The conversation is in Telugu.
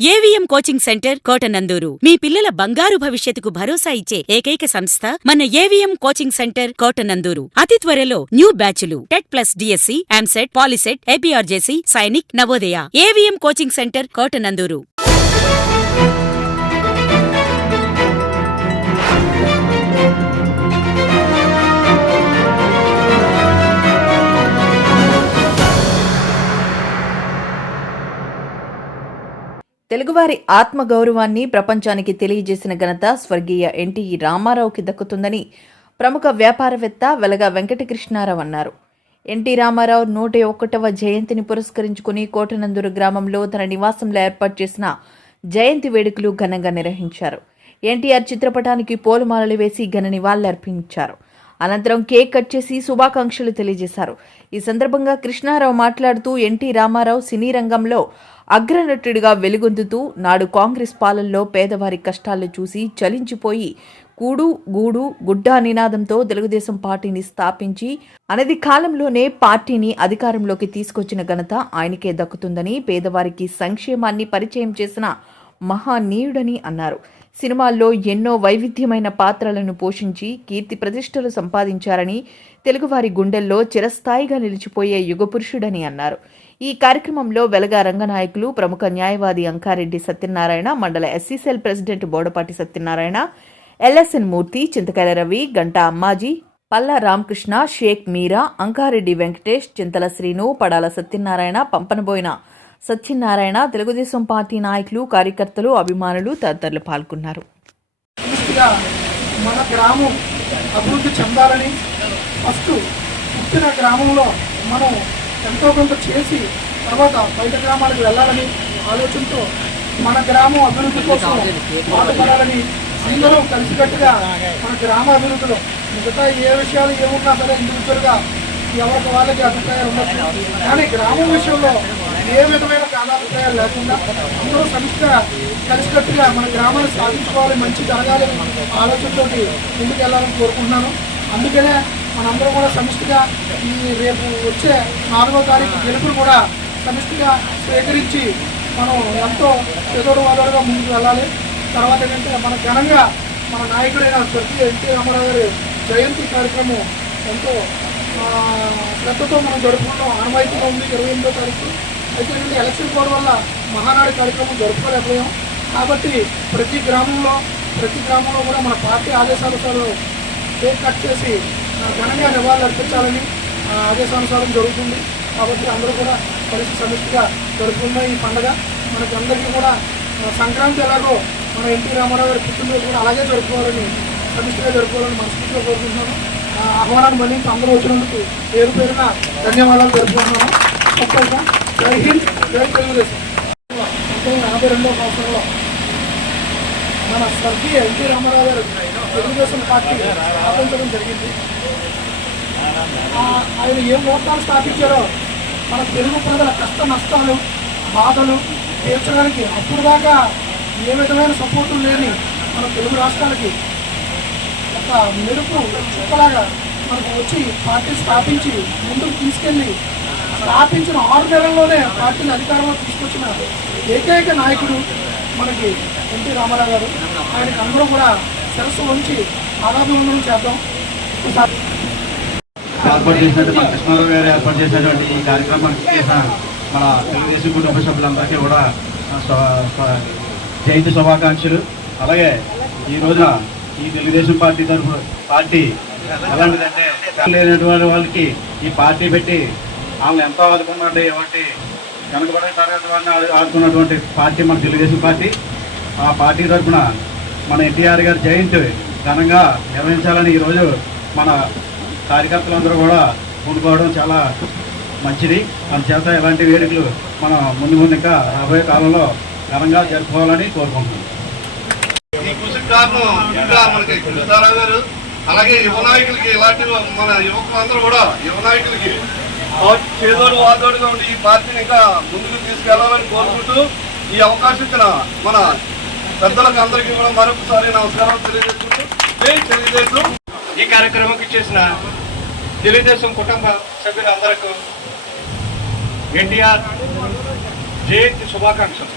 ఏవిఎం కోచింగ్ సెంటర్ కోటనందూరు మీ పిల్లల బంగారు భవిష్యత్తుకు భరోసా ఇచ్చే ఏకైక సంస్థ మన ఏవిఎం కోచింగ్ సెంటర్ కోటనందూరు. అతి త్వరలో న్యూ బ్యాచులు TET plus DSC, EAMCET, POLYCET, APRJC, Sainik, Navodaya. AVM coaching centre Kotanandur. తెలుగువారి ఆత్మగౌరవాన్ని ప్రపంచానికి తెలియజేసిన ఘనత స్వర్గీయ ఎన్టీ రామారావుకి దక్కుతుందని ప్రముఖ వ్యాపారవేత్త వెలగ వెంకటకృష్ణారావు అన్నారు. ఎన్టీ రామారావు 101వ జయంతిని పురస్కరించుకుని కోటనందూరు గ్రామంలో తన నివాసంలో ఏర్పాటు చేసిన జయంతి వేడుకలు ఘనంగా నిర్వహించారు. ఎన్టీఆర్ చిత్రపటానికి పూలమాలలు వేసి ఘన నివాళులర్పించారు. అనంతరం కేక్ కట్ చేసి శుభాకాంక్షలు తెలియజేశారు. ఈ సందర్భంగా కృష్ణారావు మాట్లాడుతూ ఎన్టీ రామారావు సినీ రంగంలో అగ్రనటుడిగా వెలుగొందుతూ నాడు కాంగ్రెస్ పాలనలో పేదవారి కష్టాలు చూసి చలించిపోయి కూడు గూడు గుడ్డ నినాదంతో తెలుగుదేశం పార్టీని స్థాపించి అనతి కాలంలోనే పార్టీని అధికారంలోకి తీసుకొచ్చిన ఘనత ఆయనకే దక్కుతుందని, పేదవారికి సంక్షేమాన్ని పరిచయం చేసిన మహానీయుడని అన్నారు. సినిమాల్లో ఎన్నో వైవిధ్యమైన పాత్రలను పోషించి కీర్తి ప్రతిష్టలు సంపాదించారని, తెలుగువారి గుండెల్లో చిరస్థాయిగా నిలిచిపోయే యుగపురుషుడని అన్నారు. ఈ కార్యక్రమంలో వెలగా రంగనాయకులు, ప్రముఖ న్యాయవాది Ankareddy Satyanarayana, mandal SC cell president Bodapati Satyanarayana, LSN Murthy, Chintakayala Ravi, Ganta Ammaji, Palla Ramakrishna, Sheikh Meera, Ankareddy Venkatesh, Chintala Srinu, Padala Satyanarayana, Pampanaboyina Satyanarayana, Telugu Desam party నాయకులు, కార్యకర్తలు, అభిమానులు తదితరులు పాల్గొన్నారు. మన గ్రామం అభివృద్ధి చెందాలని, ఫస్ట్ పుట్టిన గ్రామంలో మనం ఎంతో కొంత చేసి తర్వాత బయట గ్రామాలకు వెళ్ళాలని ఆలోచనతో మన గ్రామం అభివృద్ధి కోసం పాటుపడాలని అందరూ కలిసికట్టుగా మన గ్రామ అభివృద్ధిలో మిగతా ఏ విషయాలు ఏమున్నా సరే ఇండివిజువల్గా ఎవరికి వాళ్ళకి అభిప్రాయాలు ఉండొచ్చు, కానీ గ్రామం విషయంలో ఏ విధమైన కాలాభిప్రాయాలు లేకుండా అందరూ సమిష్టిగా కలిసికట్టుగా మన గ్రామాన్ని సాధించుకోవాలి, మంచి జరగాలి ఆలోచనతో ముందుకు వెళ్ళాలని కోరుకుంటున్నాను. అందుకనే మనందరం కూడా సమిష్టిగా ఈ రేపు వచ్చే 4వ తారీఖు గెలుపును కూడా సమిష్టిగా స్వీకరించి మనం ఎంతో ఎదురు వాదరుగా ముందుకు వెళ్ళాలి. తర్వాత ఏంటంటే మన ఘనంగా మన నాయకుడైన స్వర్గీయ ఎన్టీ రామారావు గారి జయంతి కార్యక్రమం ఎంతో శ్రద్ధతో మనం జరుపుకుంటాం. ఆనవాయితీగా ఉంది 28వ తారీఖు. అయితే ఏంటంటే ఎలక్షన్ కోడ్ వల్ల మహానాడు కార్యక్రమం జరుపుకోలేకపోయాం. కాబట్టి ప్రతి గ్రామంలో కూడా మన పార్టీ ఆదేశానుసారం కేక్ కట్ చేసి ఘనంగా నివాళులు అర్పించాలని ఆదేశానుసారం జరుగుతుంది. కాబట్టి అందరూ కూడా కలిసి సమిష్టిగా జరుపుకున్న ఈ పండుగ మనకి అందరికీ కూడా సంక్రాంతి ఎలాగో మన ఎన్టీ రామారావు గారి పుట్టినరోజు కూడా అలాగే జరుపుకోవాలని, సమిష్టిగా జరుపుకోవాలని మనస్ఫూర్తిగా కోరుకుంటున్నాను. ఆహ్వానాన్ని మళ్ళీ అందరూ వచ్చినందుకు పేరు పేరున ధన్యవాదాలు జరుపుకుంటున్నాను. తప్పకుండా జై హింద్, జై తెలుగుదేశం. 1982వ సంవత్సరంలో మన స్వర్గీయ ఎన్టీ రామారావు గారు తెలుగుదేశం పార్టీ స్థాపించడం జరిగింది. ఆయన ఏ మోటాలు స్థాపించారో మన తెలుగు ప్రజల కష్ట నష్టాలు, బాధలు తీర్చడానికి అప్పుడు దాకా ఏ విధమైన సపోర్టు లేని మన తెలుగు రాష్ట్రాలకి ఒక మెరుపు చుక్కలాగా మనకు వచ్చి పార్టీ స్థాపించి ముందుకు తీసుకెళ్ళి స్థాపించిన 6 నెలల్లోనే పార్టీని అధికారంలో తీసుకొచ్చిన ఏకైక నాయకుడు మనకి ఎన్టీ రామారావు గారు. ఆయనకి అందరూ కూడా శిరస్సు ఉంచి ఆరాధన చేద్దాం. ఏర్పాటు చేసినటువంటి కృష్ణారావు గారు ఏర్పాటు చేసినటువంటి ఈ కార్యక్రమానికి చేసిన మన తెలుగుదేశం కుటుంబ సభ్యులందరికీ కూడా జయంతి శుభాకాంక్షలు. అలాగే ఈ రోజున ఈ తెలుగుదేశం పార్టీ ఎలాంటిదంటే లేనటువంటి వాళ్ళకి ఈ పార్టీ పెట్టి వాళ్ళని ఎంతో ఆదుకున్నట్టు ఏమంటే వెనకబడే తరగతి వారిని ఆదుకున్నటువంటి పార్టీ మన తెలుగుదేశం పార్టీ. ఆ పార్టీ తరఫున మన ఎన్టీఆర్ గారి జయంతి ఘనంగా నిర్వహించాలని ఈరోజు మన కార్యకర్తలందరూ కూడా పూనుకోవడం చాలా మంచిది. అందుచేత ఇలాంటి వేడుకలు మనం ముందు ఇంకా రాబోయే కాలంలో ఘనంగా జరుపుకోవాలని కోరుకుంటున్నాం. ఈ కృషికి కారణం ఇంకా మనకి కృష్ణారావు గారు, అలాగే యువ నాయకులకి, ఇలాంటి మన యువకులందరూ కూడా యువ నాయకులకి చేదోడు వాదోడుగా ఉండి ఈ పార్టీని ఇంకా ముందుకు తీసుకెళ్లాలని కోరుకుంటూ ఈ అవకాశం ఇచ్చిన మన పెద్దలకు అందరికీ కూడా మరొకసారి నమస్కారం తెలియజేసుకుంటూ జై తెలుగుదేశం. ఈ కార్యక్రమంకి చేసిన తెలుగుదేశం కుటుంబ సభ్యులందరికీ ఎన్టీఆర్ జయంతి శుభాకాంక్షలు.